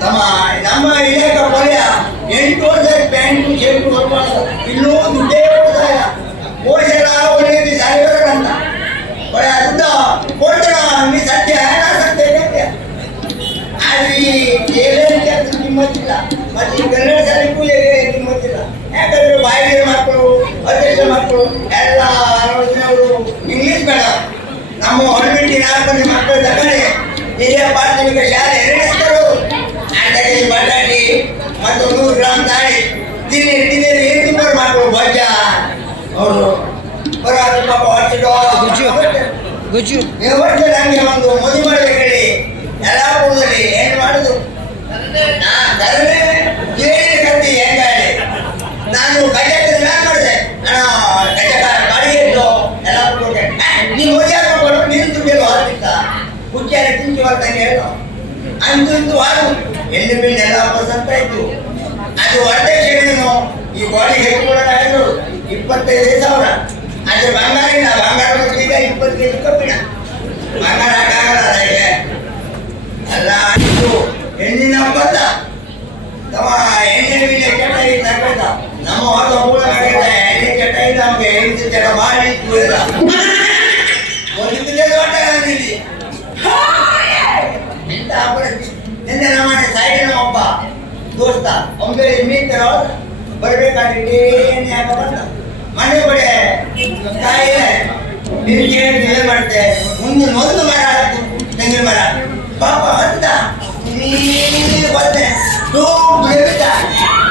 ನಮ್ಮ ನಮ್ಮ ಇಲಾಖೆ ಕೊಲೆಯ ಎಂಟು ವರ್ಷ ಪ್ಯಾಂಟು ಶರ್ಟು ಹೊರಬಾರ್ದು ಇನ್ನೂ ದುಡ್ಡೇ ಕೊಡ್ತಾಯ ಪೋಷಣ ಒಳ್ಳೆಯದು ಸಾಯಿಬರಂತ ಬರೀ ಅದನ್ನ ಕೊಡ್ತಾರ ನೀ ಸತ್ಯ ಸತ್ಯ ಸತ್ಯ ಅಲ್ಲಿ ಏನೇನು ಕಿಮ್ಮತ್ತಿಲ್ಲ ಮತ್ತೆ ಈ ಕನ್ನಡ ಶಾಲೆಗೂ ನಿಮ್ಮತ್ತಿಲ್ಲ ಯಾಕಂದ್ರೆ ಬಾಯಿಗೆ ಮಕ್ಕಳು ಅಧ್ಯಕ್ಷ ಮಕ್ಕಳು ಎಲ್ಲ ಅವರು ಇಂಗ್ಲಿಷ್ ಬೇಡ. ನಮ್ಮ ಹೊರಬಿಟ್ಟಿ ನಾಲ್ಕು ಮಕ್ಕಳು ತಗೊಳ್ಳಿ ಹಿರಿಯ ಪ್ರಾಥಮಿಕ ಶಾಲೆ ನಡೆಸ್ತಾರೆ ಅಂದಾಗೆ ಬಟಾಟಿ ಮತ್ತು ನೂರು ಗ್ರಾಮ್ ತಾಳಿ. ತಿನ್ನಿ ತಿನ್ನಿ ಏನು ತಿಂಬರು ಮಕ್ಕಳು ಬಜ್ಜ ಅವರು ಬರೋ ಪಾಪ ಗುಜ್ಜು. ಹೊಟ್ಟೆ ಗುಜ್ಜು ವರ್ಷದ ಹಂಗೆ ಒಂದು ಮದುವೆ ಮಾಡಬೇಕು ಹೇಳಿ ಎಲ್ಲ ಊರಲ್ಲಿ ಏನು ಮಾಡುದು ನಾ ಕಡಿಮೆ ಏನೇ ಕತ್ತಿ ಹೆಂಗ ಹೇಳಿ ನಾನು ಕಜಾಕ ನಾನು ಮಾಡಿದೆ ನಾನು ಕಜಾಕ ಬಾಡಿಗೆ ಇತ್ತು ಎಲ್ಲ ಕೊಟ್ಟೆ ನೀವು ಮದುವೆ ಹಾಕೊಂಡು ನೀನು ದುಡ್ಡು ಹೊರಬಿಟ್ಟ ಹುಚ್ಚಾರ ತಿಂಚು ಬರ್ತಾನೆ ಹೇಳು ವಾರು ಎಲ್ಲಿ ಬೀಳ್ ಎಲ್ಲ ವಾಪಸ್ ಅಂತ ಇತ್ತು ಅದು ಶೇರಿನು ಈ ಬಾಡಿ ಹೇಗೆ ಕೊಡೋಣ ಇಪ್ಪತ್ತೈದು ಸಾವಿರ. ಅದು ಬಂಗಾರ ಇಲ್ಲ ಬಂಗಾರ ಬರ್ತೀಗ ಇಪ್ಪತ್ತು ಕೆಜಿ ಕಬ್ಬಿಣ. ಬಂಗಾರ ಹಾಕಾಗಲ್ಲ ಅದಕ್ಕೆ. ಅಲ್ಲ ಇದು ಹೆಣ್ಣಿನ ಒಪ್ಪಂದ. ತಮ್ಮ ಎಣ್ಣೆ ಮೇಲೆ ಕೆಟ್ಟ ಇಲ್ಲ ನಮ್ಮ ಹೊಸ ಮೂಲ ಎಣ್ಣೆ ಕೆಟ್ಟ ಇಲ್ಲ ನಮಗೆ ಹೆಣ್ಣು ಜನ ಮಾಡಿ ಇಲ್ಲ. ಒಂದು ದಿನ ದೊಡ್ಡ ಇಲ್ಲಿ ಇಂಥ ಪರಿಸ್ಥಿತಿ ನಿನ್ನೆ ನಮ್ಮನೆ ಒಬ್ಬ ದೋಸ್ತ. ಅವ್ನಿಗೆ ಇನ್ನಿತರ ಬರ್ಬೇಕಾದ್ರೆ ಮನೆ ಕಡೆ ತಾಯಿ ನಿನ್ ಕೇಳಿ ಏನ್ ಮಾಡ್ತೆ. ಮುಂದೆ ಮೊದಲು ಮರ ತೆಂಗಿನ ಮರ. ಪಾಪ ಅಂತ ಬಂದೆ. ದೊಡ್ಡ ಬೆಟ್ಟ.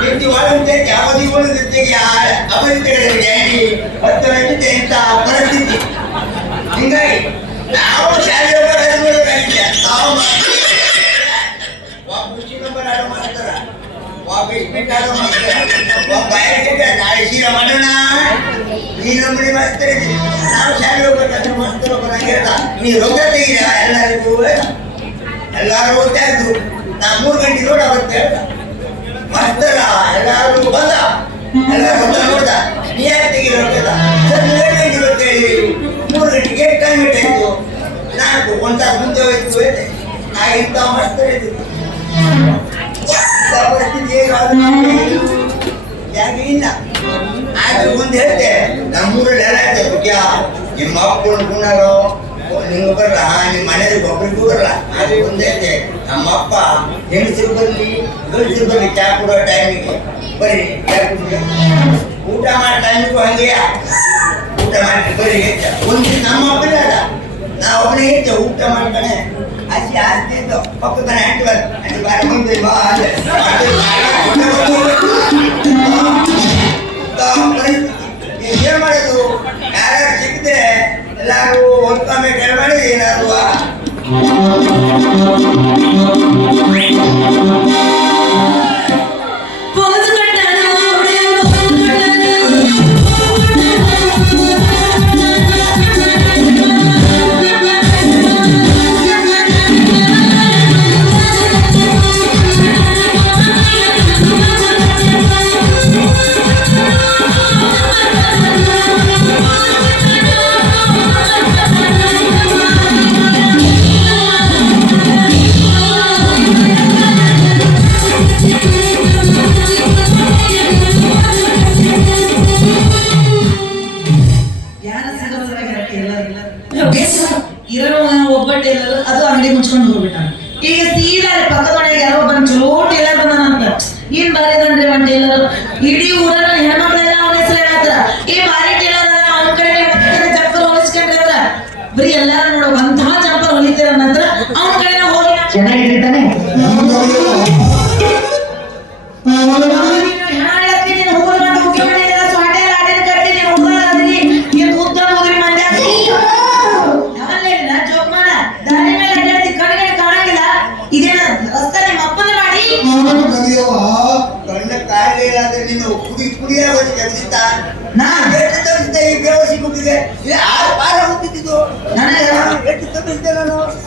ಎತ್ತಿ ಒಳಗೆ ಯಾವದಿ ಅಪರಿತಗಳಿಗೆ ಹೇಳಿ ಇಂಥ ಪರಿಸ್ಥಿತಿ ಹಿಂಗಾಗಿ ನಾವು ಶಾಲೆ ಬರೋದಿಲ್ಲ ನಾವು ಮಾಡ್ತಾರ ಒಬ್ಬ ಬಾಯಿಗೆ ನಾಳೆ ಸೀರ ಮಾಡೋಣ ನಂಬರಿ ಮಾಡ್ತಾರೆ ನಾವು ಶಾಲೆ ಹೋಗ್ಬೇಕಾದ್ರೆ ಬರಂಗಿಲ್ಲ ನೀ ರೋಗ ತೆಗೀರ ಎಲ್ಲರಿಗೂ ಎಲ್ಲರೂ ಓದ್ತಾ ನಾ ಮೂರು ಗಂಟೆ ನೋಡ ಅವತ್ತು ಮಸ್ತಲ್ಲ ಎಲ್ಲರೂ ಬಂದ ಎಲ್ಲರೂ ನೋಡ್ದ ನೀ ಯಾಕೆ ತೆಗೀರ ಸರ್ ಮೂರು ಗಂಟೆಗೆ ಟೈಮ್ ಇಟ್ಟಾಯ್ತು ನಾಲ್ಕು ಒಂದು ಮುಂದೆ ಹೋಯ್ತು ಪರಿಸ್ಥಿತಿ ಯಾಕೆ ಇಲ್ಲ? ಆದ್ರೆ ಒಂದು ಹೇಳ್ತೆ ನಮ್ಮೂರಲ್ಲಿ ಎಲ್ಲ ಇದೆ ಮುಖ್ಯ? ನಿಮ್ಮ ಮಕ್ಕಳು ಗುಣರು? ನಿಮ್ಗೆ ಬರಲ್ಲ ನಿಮ್ಮ ಮನೆಯವ್ರಿಗೆ ಒಬ್ಬರಿಗೂ ಬರಲ್ಲ. ಆದ್ರೆ ಒಂದು ಹೇಳ್ತೆ ನಮ್ಮಪ್ಪ ಹೆಂಗಸರು ಬರಲಿ ಗಂಡಸರು ಬರಲಿ ಚಾ ಕೊಡೋ ಟೈಮಿಗೆ ಬರ್ರಿ ಊಟ ಮಾಡೋ ಟೈಮಿಗೂ ಹಂಗೆಯ. ಊಟ ಮಾಡಿ ಬರ್ರಿ ಹೆಚ್ಚ. ಒಂದು ನಮ್ಮ ಅಪ್ಪನೇ ಅಲ್ಲ. ನಾ ಒಬ್ಬನೇ ಹೆಚ್ಚ ಊಟ ಮಾಡ್ತಾನೆ. ಆಸ್ತಿ ಆಸ್ತಿ ಇತ್ತು ಪಕ್ಕದ ಆಂಟಿ ಬರ್ ಆಂಟಿ ಬಾರ ಮುಂದೆ ಬಾ ಅಂದೆ ಆಂಟಿ ಏನ್ ಮಾಡೋದು ಯಾರ್ಯಾರು ಸಿಕ್ಕಿದ್ರೆ ಎಲ್ಲಾರು ಒಂದ್ಕೊಮ್ಮೆ ಕೇಳ್ಬೇಡಿ ಏನಾದ್ರು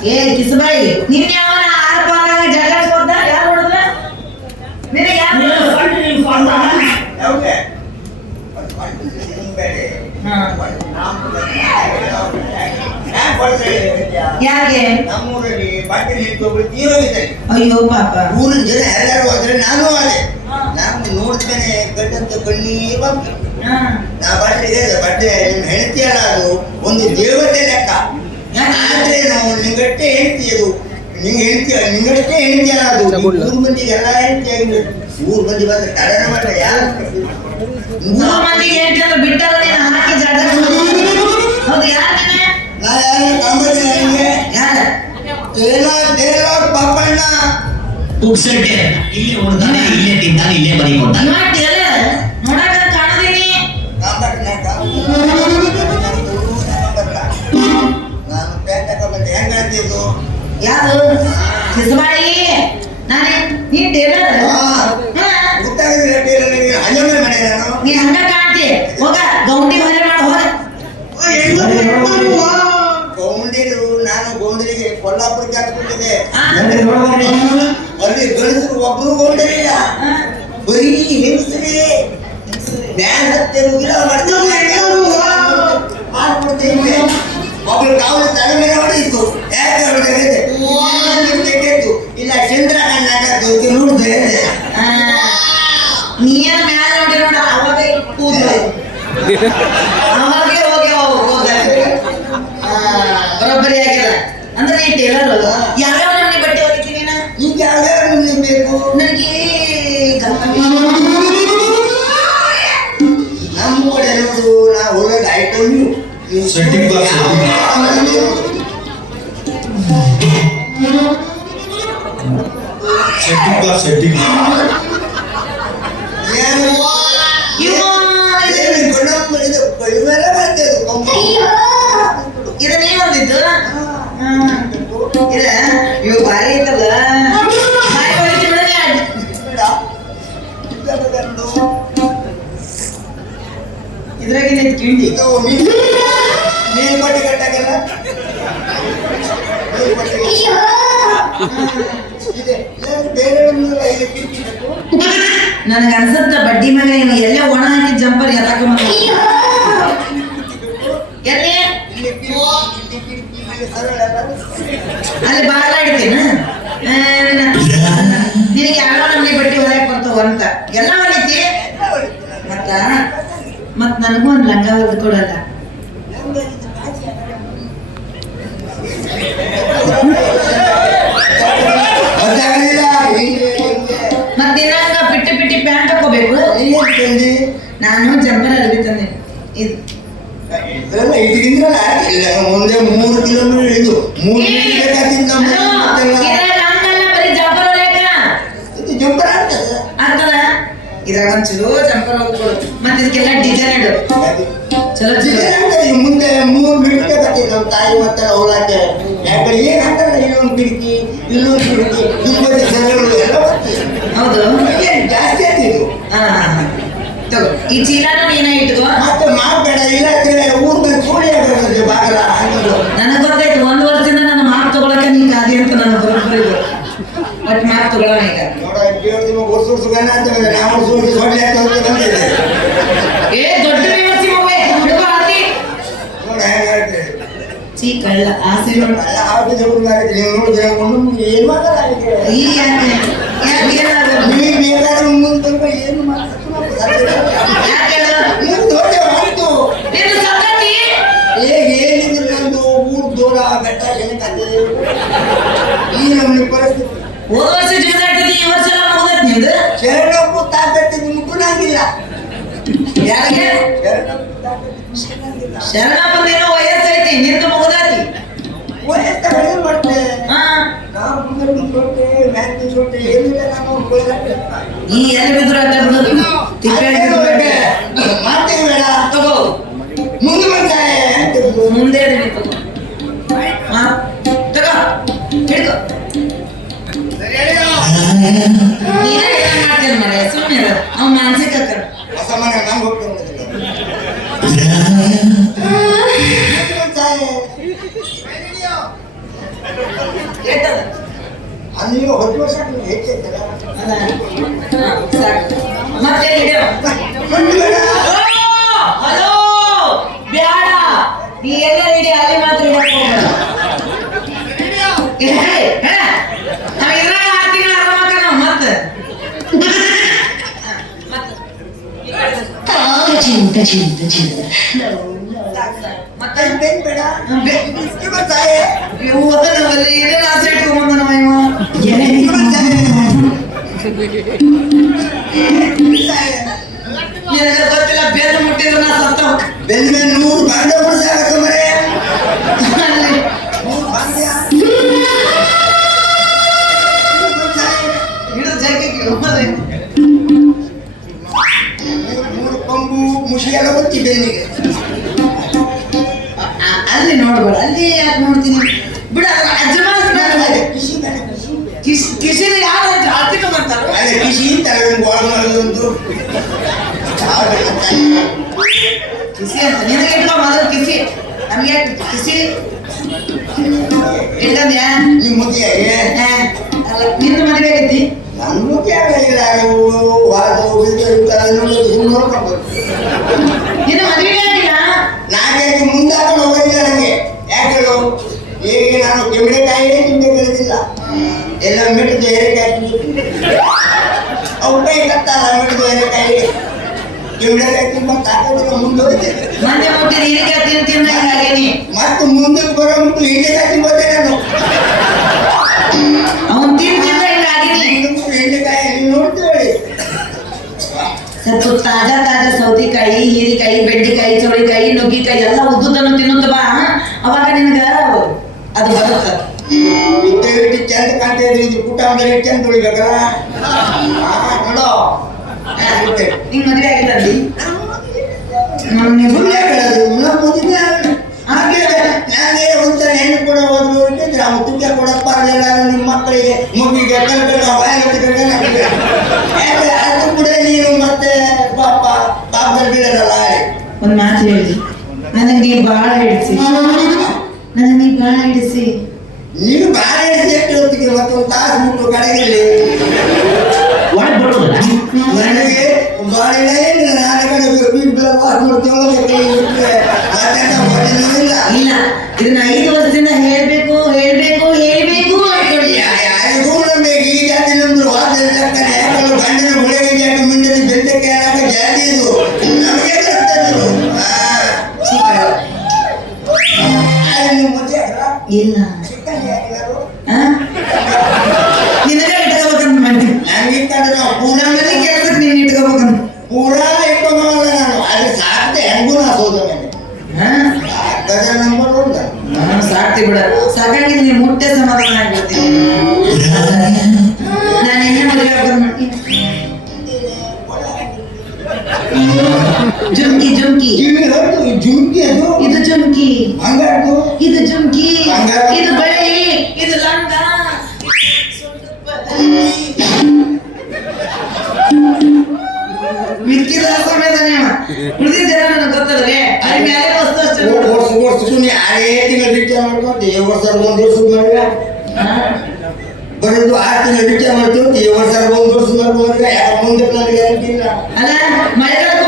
ಏ ಕಿಸಬಾಯಿ ನೀನ್ ಯಾವನ ಆರು ಪಾಲಾಗ ಜಗಳ ಹೋದ ಯಾರು ಹೊಡೆದ್ರ ನಿನಗೆ ಯಾರು ನಮ್ಮೂರಲ್ಲಿ ಒಬ್ರು ತೀರೋಗಿದ್ದಾರೆ ಅಯ್ಯೋ ಪಾಪ. ಊರಿನ ಜನ ಎಲ್ಲರೂ ಹೋದ್ರೆ ನಾನು ಅದೇ. ನಾನು ನೋಡ್ತೇನೆ ಕಣ್ಣಂತ ಕಣ್ಣೀರ್ ಬಂತು ಹಾ. ನಾ ಬಟ್ಟೆ ಬಟ್ಟೆ ನಿಮ್ ಹೆಂಡತಿ ಅಲ್ಲ ಅದು. ಒಂದು ದೇವತೆ ಲೆಕ್ಕ. ಯಾಕೆ? ಆದ್ರೆ ನಾವು ನಿಂಗಟ್ಟೆ ಹೆಂಡತಿ ಅದು. ನಿಂಗ ಹೆಂಡತಿ ನಿಂಗಷ್ಟೇ ಅದು. ಊರ್ ಮಂದಿಗೆ ಎಲ್ಲ ಹೆಂಡತಿ ಆಗಿರ್ಬೇಕು ಊರ್ ಮಂದಿ ಬಂದ್ರೆ ಕಡನ ಮಾಡ ಯಾರು ಮೂರು ಮಂದಿಗೆ ಹೇಳ್ತಿ ಅಂದ್ರೆ ನೀನು ಹಾಕಿ ಜಾಗ ಹೌದು ಯಾರು ನೀನು ನಾ ಯಾರು? ಕಂಬಳಿ ನನಗೆ ಯಾರ? ತೇಲ ತೇಲ ಪಾಪಣ್ಣ. ಪುಕ್ಸಟ್ಟೆ ಇಲ್ಲೇ ಹೊಡ್ದಾನೆ? ಇಲ್ಲೇ ತಿಂತಾನೆ ಇಲ್ಲೇ ಬರೀ ಕೊಡ್ತಾನೆ ಒಬ್ರು ಗೌಂಡರಿಲ್ಲ ಹಾ. ಬರೀ ಹಿಂಸೆ ಬ್ಯಾನ್ ಮಾಡ್ಬಿಡ್ತೀನಿ ಒಬ್ರು ಕಾವಲು ತಲೆ ಮೇಲೆ ಹೊಡೆಯಿತು ಯಾಕೆ ಹೊಡೆದಿದೆ ತೆಗೆದು ಇಲ್ಲ ಚಂದ್ರ ಕಣ್ಣಾಟ ನೋಡಿದೆ ಆ, ನೀನ ಮ್ಯಾಲ ನೋಡಿ ನೋಡ ಅವಾಗ ಕೂದಲು. ಅವಾಗೆ ಹೋಗಿ ಹೋದ ಬರೋಬ್ಬರಿ ಆಗಿಲ್ಲ. ಅಂದ್ರೆ ಟೇಲರ್ ಯಾವ್ಯಾವ ಬೇಕು ನನಗೆ ನಮ್ಮ ಕಡೆ ನೋಡು ನಾ ಹೊಲದ ಐಟಮ್ Setting. box, ಸೆಟ್ಟಿಂಗ್ ಬಾ ಸೆಟ್ಟಿಂಗ್ ಏನು ಏನು ಗುಣಮ್ಮ ಇದು ಇವೆಲ್ಲ ಬರ್ತದೆ ಕೊಂಬ. ಇದು ನೀ ಒಂದಿದ್ದು ಇದ ಇದ್ರಾಗಿನ ನೀರು ಪಟ್ಟಿ ಕಟ್ಟಾಗಲ್ಲ. ನನಗೆ ಅನ್ಸತ್ತ ಬಡ್ಡಿ ಮೇಲೆ ಏನು ಎಲ್ಲ ಒಣ ಹಾಕಿ ಜಂಪರ್ ಎತ್ತಾಕ ಎಲ್ಲಿ? ಅಲ್ಲ? ಬಾಗ್ಲಾಡ್ತೀನ ನಿನಗೆ ಯಾವ ನಮ್ಗೆ ಬಟ್ಟೆ ಹೊರಗೆ ಬರ್ತಾವ ಅಂತ. ಎಲ್ಲ ಹೊಡಿತೀನಿ ನಾನು. ಮತ್ತ ಮತ್ ನನಗೂ ಒಂದು ಲಂಗ ಹೊಲ್ದು ಕೊಡಲ್ಲ. ಪಿಟ್ಟಿ ಪಿಟ್ಟಿ ಪ್ಯಾಂಟ್ ಹಾಕೋಬೇಕು ನಾನು ಜಂಬರ್ ಅರ್ಬಿ ತಂದೆ. ಇದು. ಮುಂದೆ ಮೂರು ಕಿಲೋಮೀಟರ್ ಇದು. ಮೂರು ಬೇಕಾಗ್ತಿತ್ತು ಇದ್ರಾಗ ಚಲೋ ಜಂಪರ್ ಇದಕ್ಕೆಲ್ಲ ಡಿಸೈನ್ ಇಡು. ಚಲೋ ಡಿಸೈನ್ ಮುಂದೆ ಮೂರು ನಮ್ಮ ತಾಯಿ ಮತ್ತೆ ಅವಳಾಕೆ ಯಾಕಂದ್ರೆ ಏನ್ ಹಾಕ್ತಾರೆ ಇಲ್ಲೊಂದು ಕಿಟಕಿ ಇಲ್ಲೊಂದು ಕಿಟಕಿ ಇಲ್ಲೊಂದು ಸರಳು ಎಲ್ಲ ಬರ್ತದೆ ಹೌದು. ಏನ್ ಜಾಸ್ತಿ ಆಯ್ತು ಇದು? ತಗೋ ಈ ಚೀಲಾನ ನೀನ ಇಟ್ಕೋ. ಮತ್ತೆ ಮಾಡಬೇಡ ಇಲ್ಲ ಬಾಗಲ ಹಂಗದು ನನಗ್ ಗೊತ್ತಾಯ್ತು ಒಂದ್ ವರ್ಷದಿಂದ ನಾನು ಮಾರ್ಕ್ ತಗೊಳಕ ನೀನ್ ಅದೇ ಅಂತ ನಾನು ಬರೋಬ್ಬರಿ ಬಟ್ ಮಾರ್ಕ್ ತಗೊಳ್ಳೋಣ ಈಗ. ನೋಡ ದೇವ್ರ ನಿಮ್ಮ ವರ್ಷ ವರ್ಷ ಗಣ ಅಂತ ಬಂದ್ರೆ ನಾವು ವರ್ಷ ವರ್ಷ ಸೊಳ್ಳೆ ಅಂತ ಹೋಗಿ ಬಂದಿದೆ ಏ ದೊಡ್ಡ ವ್ಯವಸ್ಥೆ ಮಗುವೆ ಹುಡುಗ ಆದಿ ನೋಡ ಹೆಂಗ್ ಹೇಳ್ತೀರಿ ಚೀ ಕಳ್ಳ ಆಸೆ ನೋಡ ಎಲ್ಲ ಹಾಕಿದ್ರೆ ಹುಡುಗಾರಿದ್ರೆ ನೀವು ನೋಡಿದ್ರೆ ಒಂದು ಏನ್ ಮಾಡಲ್ಲ ಅದಕ್ಕೆ. ಈ ಯಾಕೆ ಯಾಕೆ ಏನಾದ್ರು ನೀವು ಬೇಕಾದ್ರೆ ಮುಂದೆ ತನಕ ಏನು ಮಾಡ್ಸಕ್ಕೆ ನಾವು ಸಾಧ್ಯ ಇಲ್ಲ. ಯಾಕೆ ಹೇಳು? ನೀವು ದೊಡ್ಡ ಮಾತು ನಿನ್ನ ಸಂಗತಿ ಹೇಗೆ ಏನಿದ್ರು ನಂದು ಊರು ದೂರ ಬೆಟ್ಟ ಜನಕತೆ ಈ ನಮ್ಮನೆ ಪರಿಸ್ಥಿತಿ ಮುಗ್ದೈತಿ ನಿಂದು ಶರಣಪ್ಪು ತಾಕತ್ತೆ ಮುಕ್ಕುನಾಗಿಲ್ಲ ಯಾರಿಗೆ? ಮುಕ್ಕುನಾಗಿಲ್ಲ ಶರಣಪ್ಪಂದೇನೋ ವಯಸ್ಸೈತಿ ನಿಂತು ಮುಗ್ದೈತಿ ವಯಸ್ಸ ನಾವು ಮುಂದೆ ಮ್ಯಾಚ್ ಏನಿಲ್ಲ ನಾವು. ಈ ಎಲ್ಲಿ ಬಿದ್ರು ಅಂತ ಬಿಡು. ತಿಪ್ಪೆ ಅದೇನು ಬಿದ್ರು ಬೇಡ. ಮಾತೇ ಬೇಡ. ತಗೋ. ಮುಂದೆ ಬರ್ತಾರೆ ಮುಂದೆ ನೀನೇ ಏನ್ ಮಾಡ್ತೀನಿ ಮರೆ ಸುಮ್ಮನೆ ಅವ್ನ ಮಾನಸಿಕ ಕರ ಅಸಮಾನ ನಂಗೆ ಹೋಗ್ತೀನಿ ಕೆಟ್ಟದ ಅಲ್ಲಿ ಹೊತ್ತು ವರ್ಷ ಹೆಚ್ಚೈತಲ್ಲ ಅದ ಹಾ, ಸಾಕು ಮತ್ತೆ ಹಿಡಿಯೋ ಮುಂದೆ ಬೇಡ ಹಲೋ ಚಿಂತ ಚಿಂತ ಚಿಂತ ಮತ್ತೆ ಬೇಡ ಬೇಡ ಬೆ- ಇವ ಸಾಯೇ ಇವು ಓದನವಲ್ಲಿ ಏನೇನು ಆಸೆ ಇಟ್ಕೊಂಬಂದ ನಮ್ಮ ಇವ ಇವ ಸಾಯೇ ನಿನಗೆ ಗೊತ್ತಿಲ್ಲ ಬೇರೆ ಮುಟ್ಟಿದ್ರೆ ನಾ ಸತ್ತ ಹೋಗ್- ಬೆನ್ನ ಮೇಲೆ ನೂರು ಬಾಂಡ ಬಿಡ್ಸಾಕ ಕಿಶಿ ತಲೆಗೆ ಒಳಗೊಂಡು ಕಿಸಿ ಅಂತ ನಿನಗೆ ಇಟ್ಕೊ ಮೊದಲು ಕಿಸಿ. ನಮಗೆ ಕಿಸಿ. ನಿನ್ನ ಮದುವೆ ಆಗೈತಿ ನನ್ನ ಮುಖ್ಯ ಆಗಿಲ್ಲ ವಾದ ನೋಡ್ಕೊಂಡು ನಿನ್ನ ಮದುವೆ ಆಗಿಲ್ಲ? ಮುಂದಾಕೊಂಡು ನನಗೆ ಯಾಕೆ ಹೇಳು? ಈಗ ನಾನು ಕೆಂಬಳೆಕಾಯಿ ತಿಂದೆ ಬೆಳೆದಿಲ್ಲ ಎಲ್ಲ ಮಿಡಿದು ಏರೆಕಾಯಿ ತಿಂದು ಅವು ಕೈ ಕತ್ತಲ್ಲ ಮಿಡಿದು ಏರೆಕಾಯಿ ಕೆಂಬಳೆಕಾಯಿ ತುಂಬ ತಾಕೋದಿಲ್ಲ ಮುಂದೆ ಹೋಯ್ತೆ ಮಂದೆ ಮುಟ್ಟಿದ ಹೀರಿಕೆ ತಿನ್ ತಿನ್ನ ಹಿಂಗಾಗೇನಿ ಮತ್ತು ಮುಂದಕ್ಕೆ ಬರೋ ಮುಟ್ಟು ಹಿಂಡೆಕಾಯಿ ತಿಂಬೋದೆ ನಾನು ಅವನ್ ತಿನ್ ತಿಂದ ಹಿಂಗಾಗಿರ್ಲಿ ಮುಂದಕ್ಕೆ ಹಿಂಡೆಕಾಯಿ ನೀವು ನೋಡ್ತೀವಿ ಸ್ವಲ್ಪ ತಾಜಾ ತಾಜಾ ಸೌತೆಕಾಯಿ ಹೀರಿಕಾಯಿ ಬೆಂಡಿಕಾಯಿ ಚೌಳಿಕಾಯಿ ನುಗ್ಗಿಕಾಯಿ ಎಲ್ಲ ಉದ್ದುದನ್ನು ತಿನ್ನುತ್ತ ಇಟ್ಟು ಗಂಟೆ ಇದ್ರಿ ಇದು ಊಟ ಅಂದ್ರೆ ಚಂದ ಉಳಿಬೇಕಲ್ಲ ನೋಡೋ. ನಿಂಗ್ ಮದುವೆ ನೀವು ಸುಳ್ಳು ಹೇಳೋದು ಹಾಗೆ ನಾನೇ ಒಂದ್ಸಲ ಹೆಣ್ಣು ಕೂಡ ಹೋದ್ರು ಅಂತಿದ್ರೆ ಅವ್ನು ತುಕ್ಕ ಕೊಡಪ್ಪ ನಿಮ್ಮ ಮಕ್ಕಳಿಗೆ ಮಗುವಿಗೆ ಕಲ್ಕಲ್ಲ ಬಾಯಿಗೆ ಯಾಕೆ? ಅದು ಕೂಡ ನೀನು ಮತ್ತೆ ಪಾಪ ಪಾಪದಲ್ಲಿ ಬೀಳೋದಲ್ಲ ಒಂದ್ ಮಾತು ಹೇಳಿ. ನನಗೆ ಬಾಳ ಹಿಡಿಸಿ. ನನಗೆ ಬಾಳ ಹಿಡಿಸಿ. ನೀನು ಬಾಳೆ ಎಷ್ಟು ಹೊತ್ತಿಗೆ ಮತ್ತೊಂದು ತಾಸು ಮುಟ್ಟು ಬಿಡೋದಲ್ಲ ನನಗೆ ಬಾಳೆ ನಾನು ಕಡೆ ವಾಸ್ ಮಾಡ್ತೇವೆ ಇಲ್ಲ ಇಲ್ಲ. ಇದನ್ನ ಐದು ವರ್ಷದಿಂದ ಹೇಳ್ಬೇಕು ಹೇಳ್ಬೇಕು ಹೇಳ್ಬೇಕು. ಯಾರಿಗೂ ನಮಗೆ ಈ ಜಾತಿ ನಮ್ದು ವಾದ ಲೆಕ್ಕನೆ ಯಾಕಂದ್ರೆ ಗಂಡನ ಗುಳೆಗೆ ಬೆಂದಕ್ಕೆ ಏನಾಗ ಜಾತಿ ಇದು. ನಮಗೆ. ಇಲ್ಲ. Yeah. ಜುಮ್ಕಿ ಜಂಕಿ ಈ ಜುಮ್ಕಿ ಅದು? ಇದು ಜಂಕಿ ಹಂಗಾಯ್ತು ಇದು ಜಂಕಿ. ಇದು ಬಳೆ. ಇದು ಲಂಗ ಮಿಕ್ಕಿದ ಸಮಯದನೇ ಉಳಿದಿದ್ದೆಲ್ಲ ನನಗೆ ಗೊತ್ತದ್ರೆ ಅಲ್ಲಿ ಮೇಲೆ ವಸ್ತು ಅಷ್ಟೇ. ಓಡ್ಸು ಓಡ್ಸು. ಸುಮ್ಮನೆ ತಿಂಗಳು ಮಾಡ್ಕೊಂಡು ಈ ವರ್ಷ ಒಂದು ದಿವಸ ಮಾಡಿದ್ರೆ ಬರೋದು ಆರು ತಿಂಗಳು ರಿಕ್ಷಾ ಮಾಡ್ತೀವಿ ಈ ವರ್ಷ ಒಂದು ವರ್ಷ ಮಾಡ್ಕೊಂಡ್ರೆ ಯಾಕೆ ಮುಂದೆ ನನಗೆ ಗ್ಯಾರಂಟಿ ಇಲ್ಲ ಅಲ್ಲ ಮಳೆಗಾಲಕ್ಕೂ